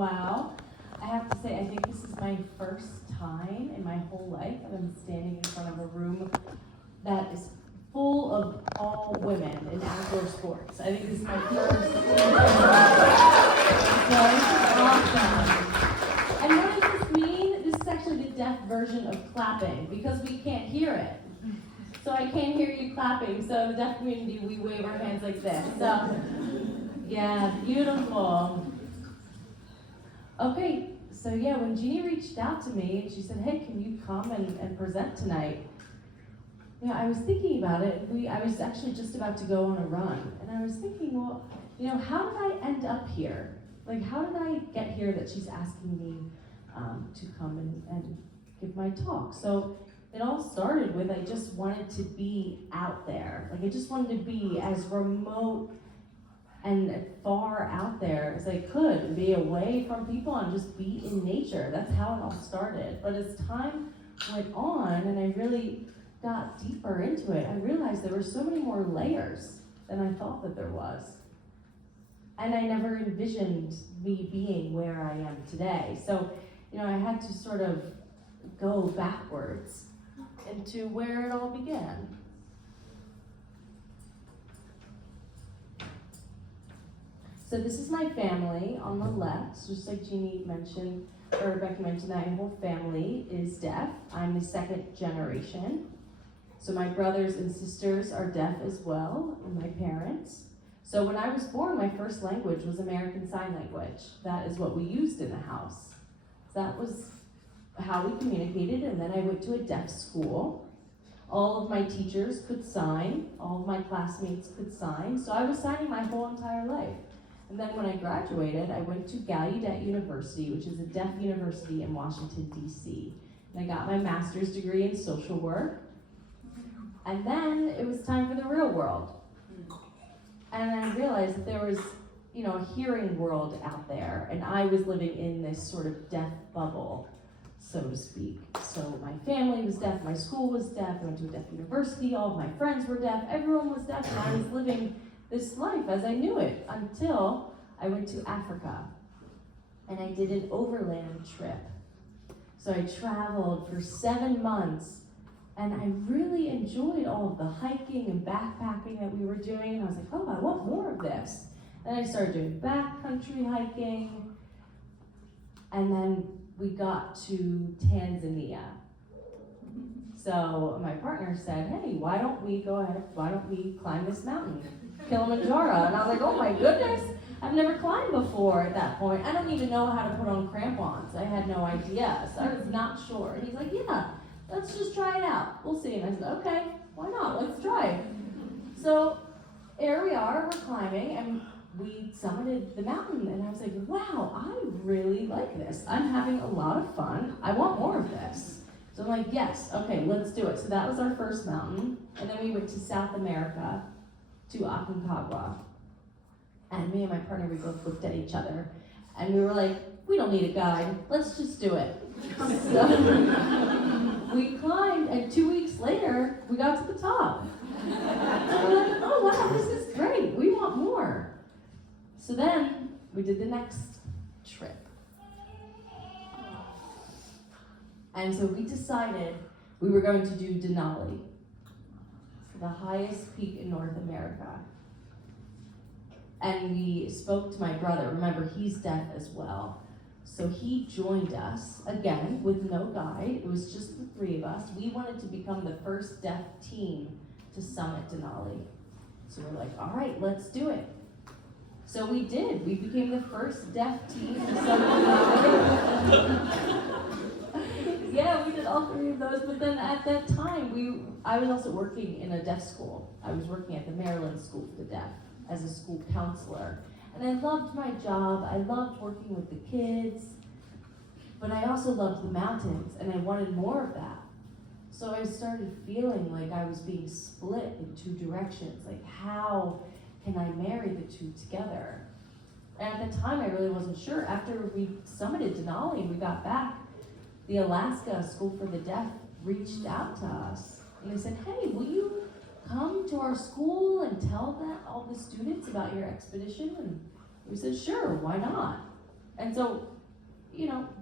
Wow. I have to say, I think this is my first time in my whole life that I'm standing in front of a room that is full of all women in outdoor sports. I think this is my first. So awesome. And what does this mean? This is actually the deaf version of clapping because we can't hear it. So I can't hear you clapping. So in the deaf community, we wave our hands like this. So, yeah, beautiful. Okay, so yeah, when Jeannie reached out to me and she said, hey, can you come and present tonight? Yeah, I was thinking about it. I was actually just about to go on a run. And I was thinking, well, how did I end up here? Like, how did I get here that she's asking me to come and give my talk? So it all started with I just wanted to be out there. Like, I just wanted to be as remote and far out there as I could, and be away from people and just be in nature. That's how it all started. But as time went on and I really got deeper into it, I realized there were so many more layers than I thought that there was. And I never envisioned me being where I am today. So, I had to sort of go backwards into where it all began. So this is my family on the left, just like Jeannie mentioned, or Rebecca mentioned, that my whole family is deaf. I'm the second generation. So my brothers and sisters are deaf as well, and my parents. So when I was born, my first language was American Sign Language. That is what we used in the house. That was how we communicated, and then I went to a deaf school. All of my teachers could sign, all of my classmates could sign, so I was signing my whole entire life. And then when I graduated, I went to Gallaudet University, which is a deaf university in Washington, D.C. And I got my master's degree in social work. And then it was time for the real world. And I realized that there was, a hearing world out there, and I was living in this sort of deaf bubble, so to speak. So my family was deaf, my school was deaf, I went to a deaf university, all of my friends were deaf, everyone was deaf, and I was living this life as I knew it until I went to Africa and I did an overland trip. So I traveled for 7 months and I really enjoyed all of the hiking and backpacking that we were doing. And I was like, oh, I want more of this. Then I started doing backcountry hiking, and then we got to Tanzania. So my partner said, hey, why don't we climb this mountain? Kilimanjaro. And I was like, oh my goodness, I've never climbed before at that point. I don't even know how to put on crampons. I had no idea, so I was not sure. And he's like, yeah, let's just try it out. We'll see. And I said, okay, why not? Let's try it. So here we are, we're climbing, and we summited the mountain. And I was like, wow, I really like this. I'm having a lot of fun. I want more of this. So I'm like, yes, okay, let's do it. So that was our first mountain. And then we went to South America, to Aconcagua. And me and my partner, we both looked at each other. And we were like, we don't need a guide. Let's just do it. So we climbed, and 2 weeks later, we got to the top. And we're like, oh wow, this is great. We want more. So then we did the next trip. And so we decided we were going to do Denali, the highest peak in North America. And we spoke to my brother. Remember, he's deaf as well. So he joined us, again, with no guide. It was just the three of us. We wanted to become the first deaf team to summit Denali. So we're like, all right, let's do it. So we did. We became the first deaf team to summit Denali. Yeah, we did all three of those, but then at that time, I was also working in a deaf school. I was working at the Maryland School for the Deaf as a school counselor. And I loved my job, I loved working with the kids, but I also loved the mountains, and I wanted more of that. So I started feeling like I was being split in two directions, like how can I marry the two together? And at the time, I really wasn't sure. After we summited Denali and we got back, the Alaska School for the Deaf reached out to us, and they said, hey, will you come to our school and tell all the students about your expedition? And we said, sure, why not? And so,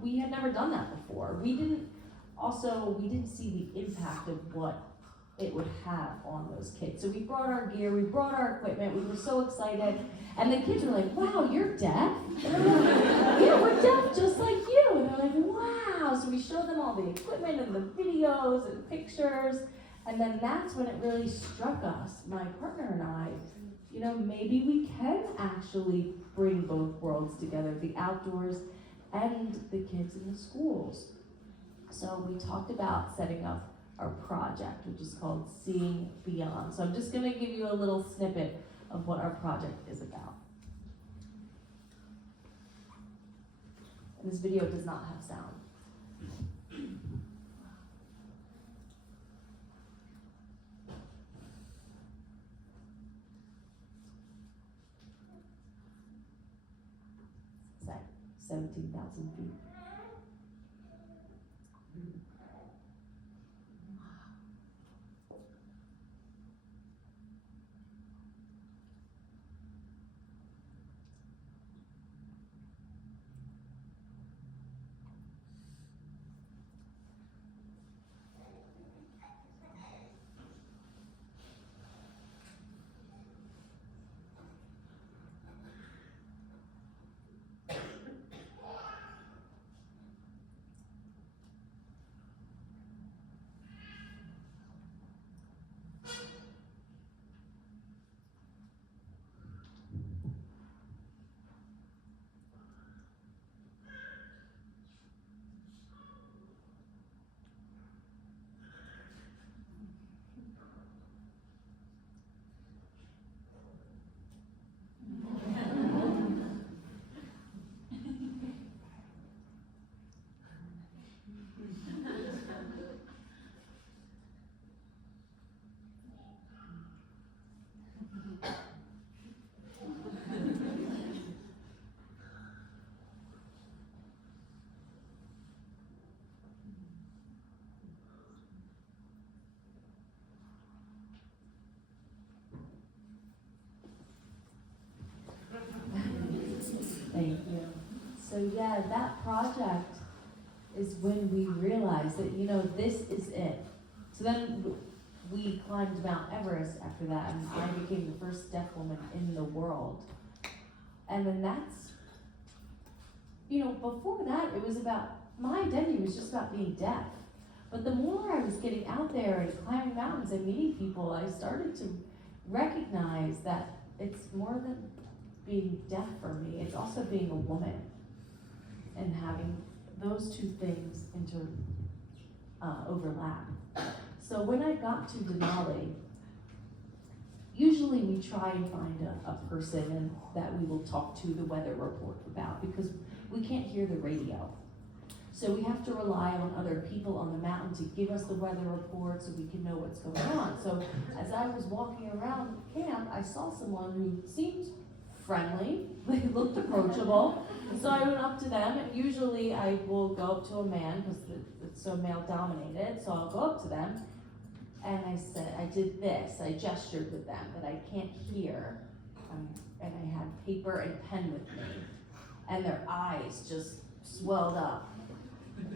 we had never done that before. We didn't see the impact of what it would have on those kids. So we brought our gear, we brought our equipment, we were so excited. And the kids were like, wow, you're deaf? And I'm like, yeah, we're deaf just like you. And they're like, wow. So we showed them all the equipment and the videos and the pictures. And then that's when it really struck us, my partner and I, maybe we can actually bring both worlds together, the outdoors and the kids in the schools. So we talked about setting up our project, which is called Seeing Beyond. So I'm just going to give you a little snippet of what our project is about. And this video does not have sound. It's at 17,000 feet. Thank you. So yeah, that project is when we realized that, this is it. So then we climbed Mount Everest after that, and I became the first deaf woman in the world. And then that's, before that, it was about, my identity was just about being deaf. But the more I was getting out there and climbing mountains and meeting people, I started to recognize that it's more than being deaf for me, it's also being a woman and having those two things overlap. So when I got to Denali, usually we try and find a person that we will talk to the weather report about, because we can't hear the radio. So we have to rely on other people on the mountain to give us the weather report so we can know what's going on. So as I was walking around camp, I saw someone who seemed friendly, they looked approachable. So I went up to them, and usually I will go up to a man because it's so male dominated. So I'll go up to them and I said, I did this, I gestured with them that I can't hear. And I had paper and pen with me. And their eyes just swelled up.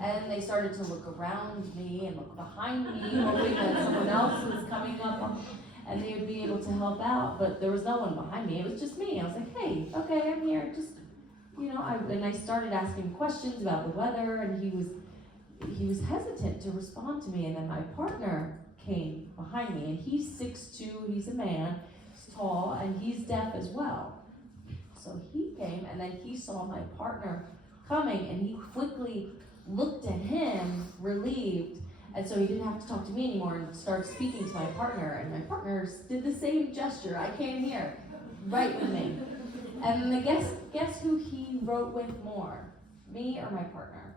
And they started to look around me and look behind me, hoping that someone else was coming up and they would be able to help out, but there was no one behind me. It was just me. I was like, hey, okay, I'm here. Just, and I started asking questions about the weather, and he was hesitant to respond to me. And then my partner came behind me, and he's 6'2", he's a man, he's tall, and he's deaf as well. So he came, and then he saw my partner coming, and he quickly looked at him, relieved, and so he didn't have to talk to me anymore and start speaking to my partner. And my partner did the same gesture. I came here, right with me. And then guess who he wrote with more? Me or my partner?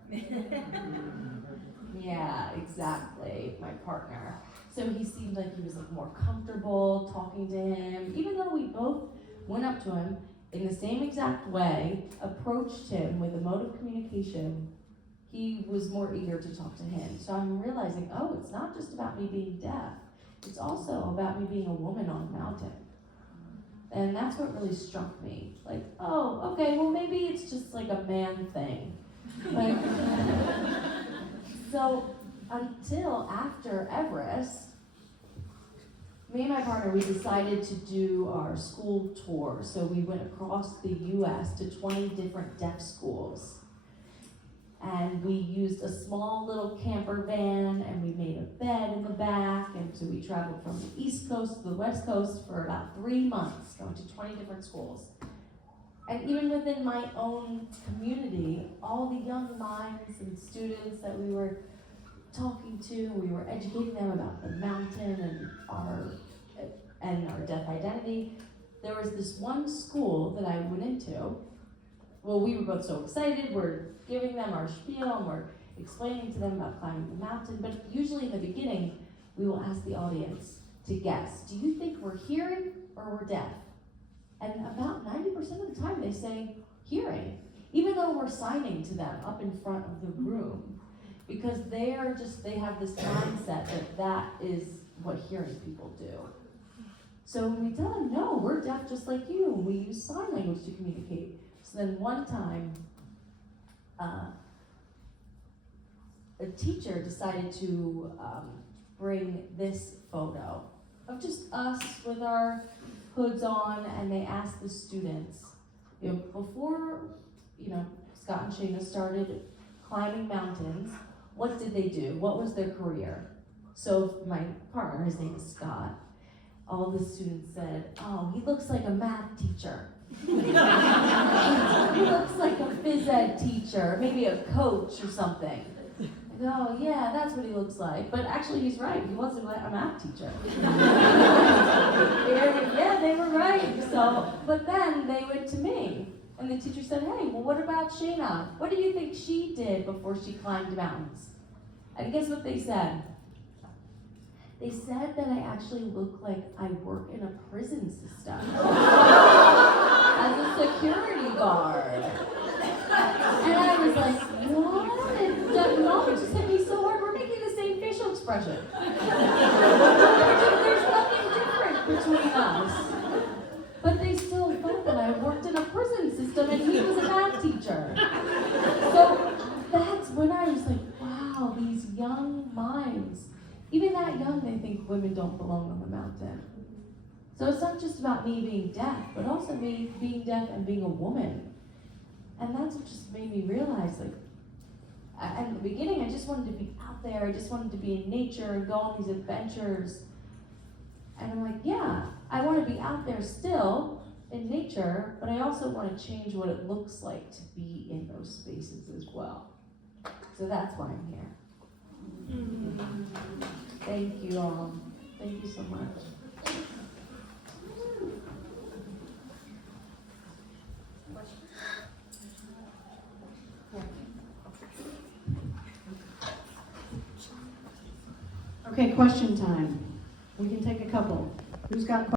Yeah, exactly, my partner. So he seemed like he was more comfortable talking to him, even though we both went up to him in the same exact way, approached him with a mode of communication. He was more eager to talk to him. So I'm realizing, it's not just about me being deaf. It's also about me being a woman on a mountain. And that's what really struck me. Like, oh, okay, well maybe it's just like a man thing. Like, so until after Everest, me and my partner, we decided to do our school tour. So we went across the US to 20 different deaf schools. And we used a small little camper van, and we made a bed in the back, and so we traveled from the East Coast to the West Coast for about 3 months, going to 20 different schools. And even within my own community, all the young minds and students that we were talking to, we were educating them about the mountain and our deaf identity. There was this one school that I went into. Well, we were both so excited, we're giving them our spiel and we're explaining to them about climbing the mountain, but usually in the beginning, we will ask the audience to guess, do you think we're hearing or we're deaf? And about 90% of the time they say hearing, even though we're signing to them up in front of the room, because they have this mindset that is what hearing people do. So when we tell them, no, we're deaf just like you, and we use sign language to communicate. So then one time, a teacher decided to bring this photo of just us with our hoods on, and they asked the students, before, Scott and Shayna started climbing mountains, what did they do? What was their career? So my partner, his name is Scott, all the students said, oh, he looks like a math teacher. He looks like a phys ed teacher, maybe a coach or something. I go, oh, yeah, that's what he looks like. But actually, he's right. He wasn't a math teacher. Yeah, they were right. So, but then they went to me, and the teacher said, hey, well, what about Shayna? What do you think she did before she climbed mountains? And guess what they said? They said that I actually look like I work in a prison system as a security guard. And I was like, what? And the moment just hit me so hard, we're making the same facial expression. There's nothing different between us. But they still thought that I worked in a prison system and he was a math teacher. So that's when I was like, wow, these young minds. Even that young, they think women don't belong on the mountain. So it's not just about me being deaf, but also me being deaf and being a woman. And that's what just made me realize, at the beginning, I just wanted to be out there. I just wanted to be in nature and go on these adventures. And I'm like, yeah, I want to be out there still in nature, but I also want to change what it looks like to be in those spaces as well. So that's why I'm here. Thank you all. Thank you so much. Okay, question time. We can take a couple. Who's got questions?